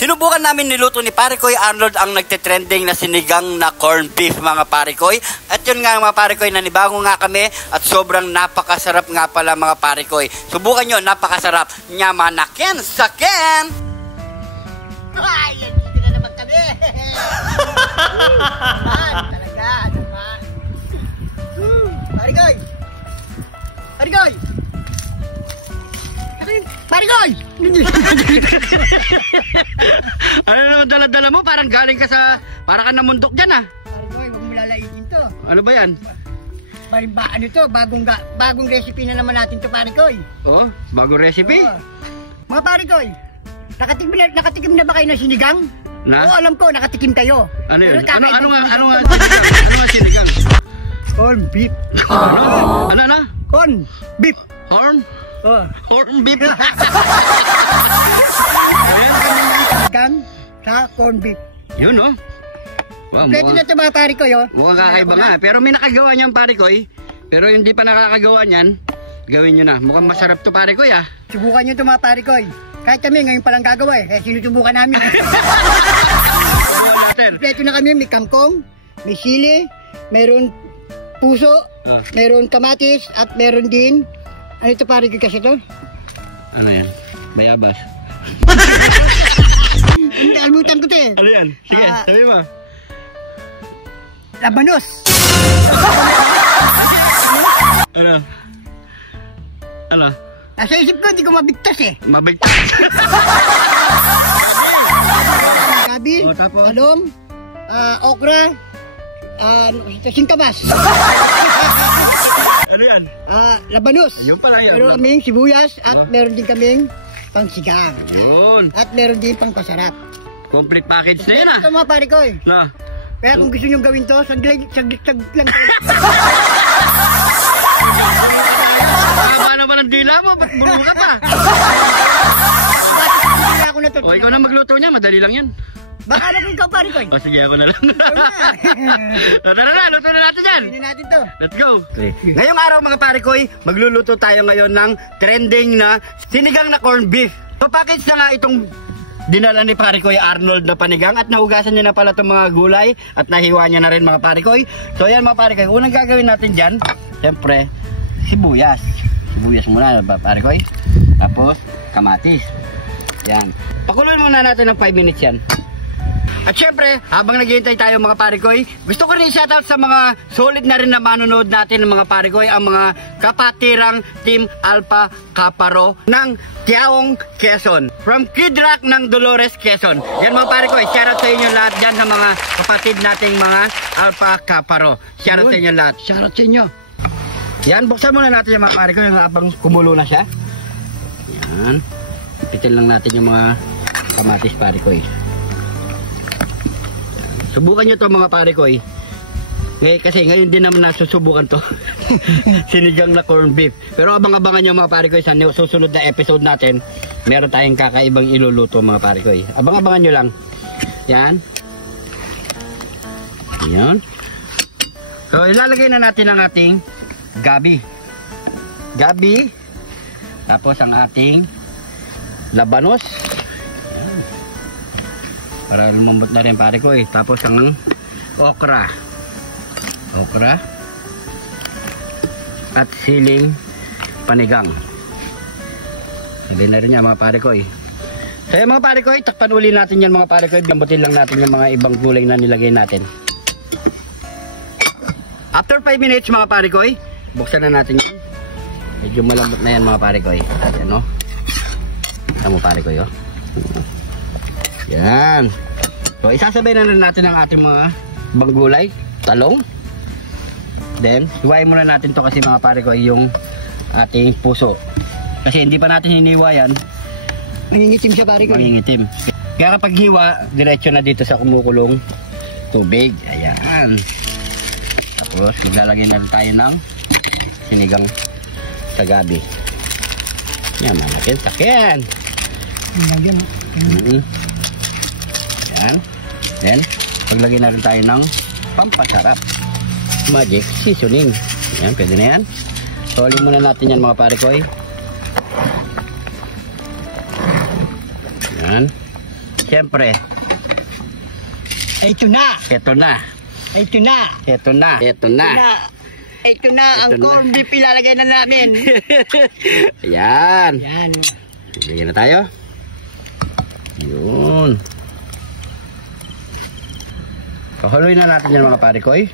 Sinubukan namin niluto ni Pare Koy Arnold ang nagte-trending na sinigang na corned beef mga Pare Koy. At yun nga mga Pare Koy, nanibago nga kami at sobrang napakasarap nga pala mga Pare Koy. Subukan nyo, napakasarap. Nyamanaken saken! Ay, hindi na naman kami. Talaga, ano ba? Pare Koy! Pare Koy! Pare Koy! Ano naman dala-dala mo? Parang galing ka sa... Parang ka namundok dyan ah. Pare Koy, huwag mo lalainin to. Ano ba yan? Ano to? Bagong recipe na naman natin to, Pare Koy. Oh, bagong recipe? Mga Pare Koy, nakatikim na ba kayo ng sinigang? Na? Oo, alam ko, nakatikim kayo. Ano yun? Pero Ano nga sinigang? corn beef. Ano? Corn beef. Corn? Oh. Corn beef? Sinigang sa corn beef. Yun no? Wow, Pwede na ito mga Pare Koy, oh. mukhang kakaiba nga. Pero may nakagawa niyan Pare Koy. Pero hindi pa nakakagawa niyan, gawin nyo na. Mukhang masarap to Pare Koy ah. Subukan nyo ito mga Pare Koy. Kahit kami ngayon palang gagawa eh. Kaya sinusubukan namin. Kompleto na kami. May kangkong, may sili, mayroon puso, mayroon kamatis, at mayroon din. Ano ito Pare Koy kasi ito? Ano yan? Bayabas. Albutan ko ito eh. Ano yan? Sige, sabi mo. Labanos. Ano? Nasa isip ko, hindi ko mabigtas eh. Mabigtas. Gabi, tapos? talong, okra, singkamas. Ano yan? Labanos. Ayun pala yun. Meron kaming sibuyas at meron din kaming pangsigang. Yun. At meron din pang pasarap. Complete package na yan ah. Ito mga Pare Koy. Na. Kaya kung gusto nyo gawin to, saglit lang talaga. Haba naman ang dila mo, ba't bulong ka pa? Ako na to. O ikaw na magluto niya, madali lang yan. Baka na kung ikaw Pare Koy. O sige, ako na lang. Tara na, luto na natin yan. Pinin natin to. Let's go. Ngayong araw mga Pare Koy, magluluto tayo ngayon ng trending na sinigang na corned beef. So package na nga itong dinala ni Pare Koy Arnold na panigang at nahugasan niya na pala itong mga gulay at nahiwa niya na rin mga Pare Koy. So yan mga Pare Koy, unang gagawin natin dyan, siyempre, sibuyas. Sibuyas muna Pare Koy. Tapos, kamatis. Yan. Pakuluin muna natin ng 5 minutes yan. At syempre, habang naghihintay tayo mga Pare Koy, gusto ko rin i-shoutout sa mga solid na rin na manonood natin ng mga Pare Koy, ang mga kapatirang Team Alpha Kaparo ng Tiaong, Quezon. From Kid Rock ng Dolores, Quezon. Yan mga Pare Koy, shoutout sa inyo lahat dyan sa mga kapatid nating mga Alpha Kaparo. Shoutout sa inyo lahat. Shoutout sa inyo. Yan, buksan muna natin yung mga Pare Koy, yung habang kumulo na siya. Yan. Pitin lang natin yung mga kamatis Pare Koy. Subukan nyo to mga Pare Koy. Kasi ngayon din naman nasusubukan to. Sinigang na corned beef. Pero abang-abangan nyo mga Pare Koy sa susunod na episode natin. Meron tayong kakaibang iluluto mga Pare Koy. Abang-abangan nyo lang. Yan. Yan. So ilalagay na natin ang ating gabi. Gabi. Tapos ang ating labanos. Para lumambot na rin Pare Koy. Tapos ang okra. Okra. At siling panigang. Sabi na rin yan mga Pare Koy. So yan mga Pare Koy, takpan uli natin yan mga Pare Koy. Lambutin lang natin yung mga ibang gulay na nilagay natin. After 5 minutes mga Pare Koy, buksan na natin yan. Medyo malambot na yan mga Pare Koy. Yan o. Tama Pare Koy o. Yan. So isasabay na natin ang ating mga ibang gulay, talong. Then hiwain muna natin to kasi mga Pare Koy yung ating puso. Kasi hindi pa natin hiniwa yan, Mangingitim siya Pare Koy. mangingitim. Kaya kapag hiwa, diretso na dito sa kumukulong tubig. Ayan. Tapos maglalagay na rin tayo ng sinigang sa gabi. Yan, malaking sakyan. Yan. Yan. Then, paglagay na rin tayo ng pampasarap. Magic seasoning. Yan, pwede na yan. So, alin muna natin yan mga Pare Koy. Yan. Siyempre, Ito na. ito na. Ito na. Ito na. Ito na. Ito na ang Ito na. corned beef ilalagay na namin. Ayan. Yan. Bigyan na tayo. Yun. Pahaluin na natin yan mga pare ko eh.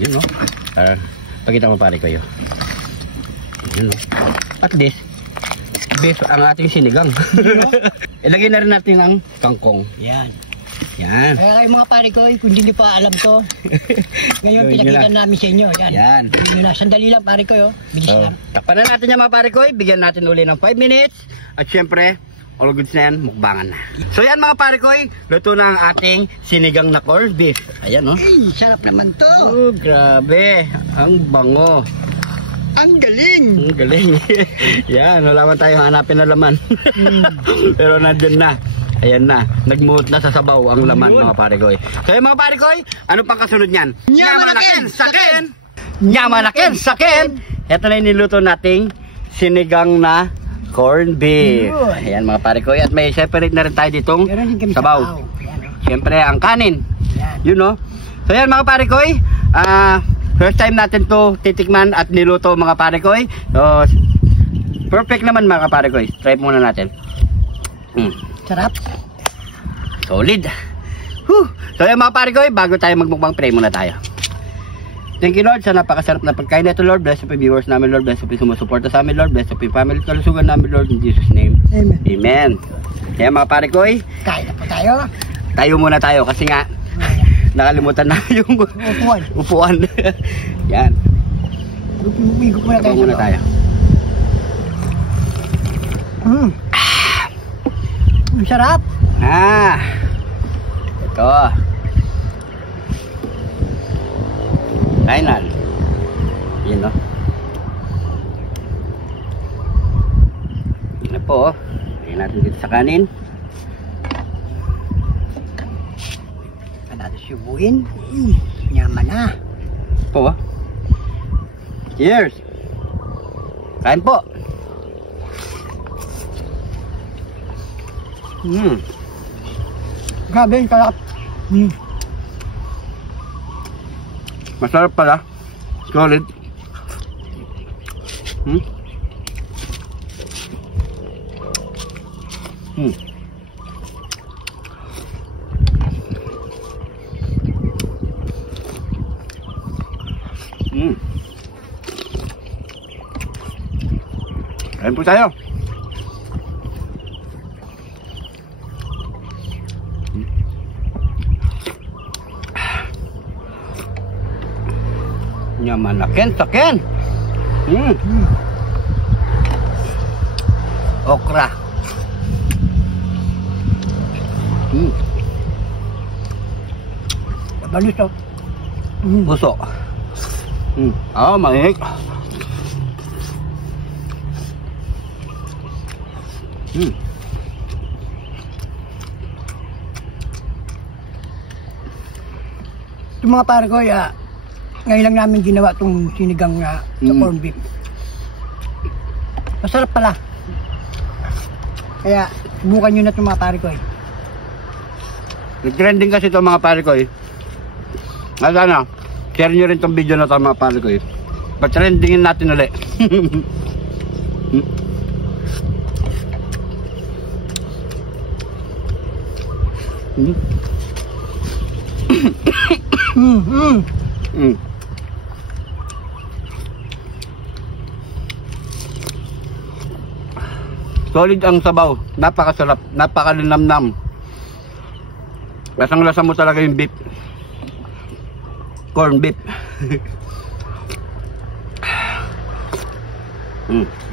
Yun no. Pakita mo pare ko yun. Yun no. At least, beef ang ating sinigang. Ilagay na rin natin ang kangkong. Yan. Yan. Kaya kayo mga pare ko, kung hindi nyo pa alam to, ngayon Gawin nyo pinakita namin sa inyo. Yan. Yan. Gawin nyo na. Sandali lang pare ko. Bilis lang. Takpan na natin yan mga pare ko. Bigyan natin uli ng 5 minutes. At syempre, all goods na yan, mukbangan na. So yan mga pare ko, luto na ang ating sinigang na corned beef. Ayan no. Ay, sarap naman to. Oh, grabe. Ang bango. Ang galing. Ang galing. Yan, wala man tayong hanapin na laman. Pero nandun na. Ayan na. Nagmuot na sa sabaw ang laman mga pare ko. So yung mga pare ko, ano pang kasunod niyan? Nyamalaken, sakin! Nyamalaken, sakin! Ito na yung niluto nating sinigang na corned beef. Ayan mga pare ko. At may separate na rin tayo ditong Meron din kami sabaw. Yan, oh. Siyempre ang kanin. Yan. Yun no. So yan mga pare ko. First time natin to titikman at niluto mga pare ko. So perfect naman mga pare ko. Try muna natin. Sarap. Solid. So yan mga pare ko, bago tayo magmukbang, pray muna tayo. Thank you Lord sa napakasarap na pagkain nito Lord. Bless po viewers namin Lord. Bless po sumusuporta sa amin Lord. Bless po family kalusugan namin Lord. In Jesus name. Amen. Amen. Kaya mga pare ko, Kain na po tayo. tayo muna tayo kasi nga nakalimutan na yung Upuan. upuan. Yan. Umigop muna tayo. Tayo muna tayo. Ang sarap. Ito. Final. Yan no. Yan na po. Lagyan natin dito sa kanin. Natin subuin. Yaman na. Po. Cheers. Kain po. Grabe, sarap. Masarap pala. Solid. Kain po tayo. Nyamalaken, saken. Okra. Balis to. Buso. Maik. Ito mga pare ko, ngayon lang namin ginawa itong sinigang na corned beef. Masarap pala. Kaya, subukan nyo na itong mga pare ko. Nag-trending kasi ito mga pare ko. Sana, share nyo rin itong video na ito mga pare ko. Pa-trendingin natin ulit. Solid ang sabaw, napakasarap, napakalinamnam. Lasang-lasa mo talaga yung beef. Corn beef.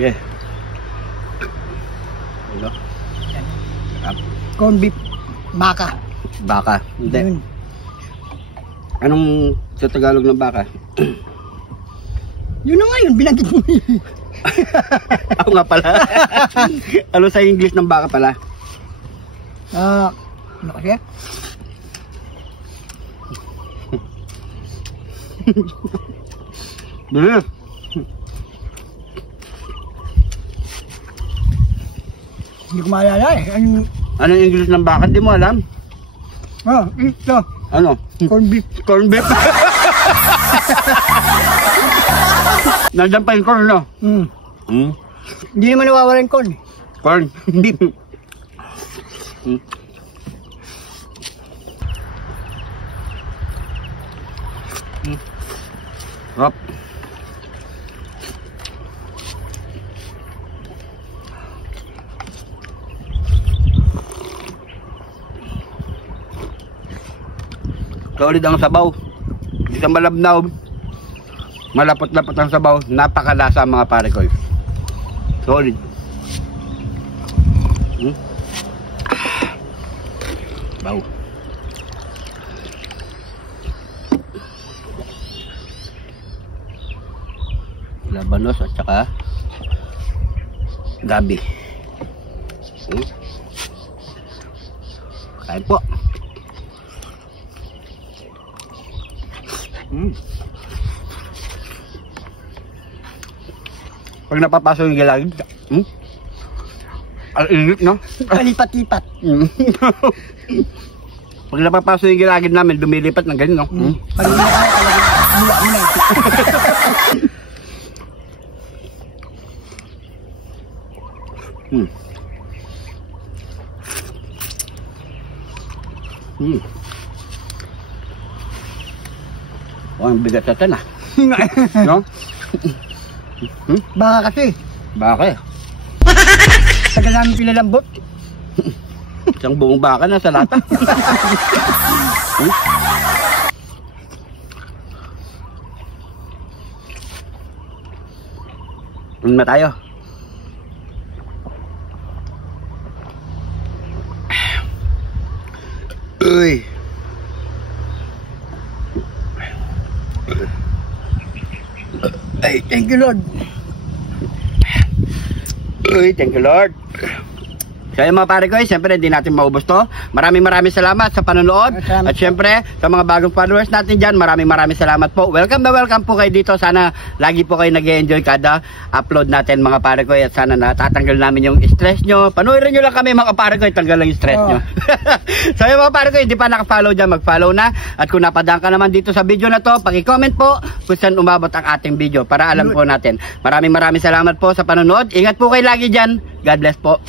Yeah. Hello. Corned beef, baka. Baka. Hindi. Yun. Anong sa Tagalog ng baka? Yun na nga yun, binanggit mo. Ako nga pala. Ano sa English ng baka pala? Ano kasi? Bilis. Hindi ko maalala eh. Anong English ng baka? Di mo alam? Ito. Ano? Corn beef. Corn beef. Nandiyan pa yung corn, no? Hindi naman nawawala yung corn. Corn beef. Rap. Solid ang sabaw. Hindi siya malabnaw. Malapot-lapot ang sabaw. Napakalasa mga pare ko. Solid. Sabaw. Labanos at saka gabi. Kain po. Pag napapasok yung gilagid, ang init, no? Palipat-lipat. Pag napapasok yung gilagid namin, dumilipat ng ganyan, no? Pag hindi na kaya talaga, luwa mo na. Oh, ang bigat sa tan, ah. No? Baka kasi, Bakit? tagal namin pinalambot. Isang buong baka na sa lata. Ano na tayo? Uy. Ay, thank you Lord. Uy, thank you Lord. So yun mga pare ko, siyempre hindi natin maubos to. Maraming salamat sa panonood. Salamat. At siyempre sa mga bagong followers natin dyan, maraming salamat po. Welcome po kayo dito. Sana lagi po kayo nag-enjoy kada upload natin mga pare ko. At sana natatanggal namin yung stress nyo. Panuorin nyo lang kami mga pare ko, tanggal lang yung stress nyo. So yun mga pare ko, hindi pa nakafollow dyan, mag-follow na. At kung napadaan ka naman dito sa video na to, paki-comment po kung saan umabot ang ating video para alam po natin. Maraming salamat po sa panonood. Ingat po kayo lagi dyan. God bless po.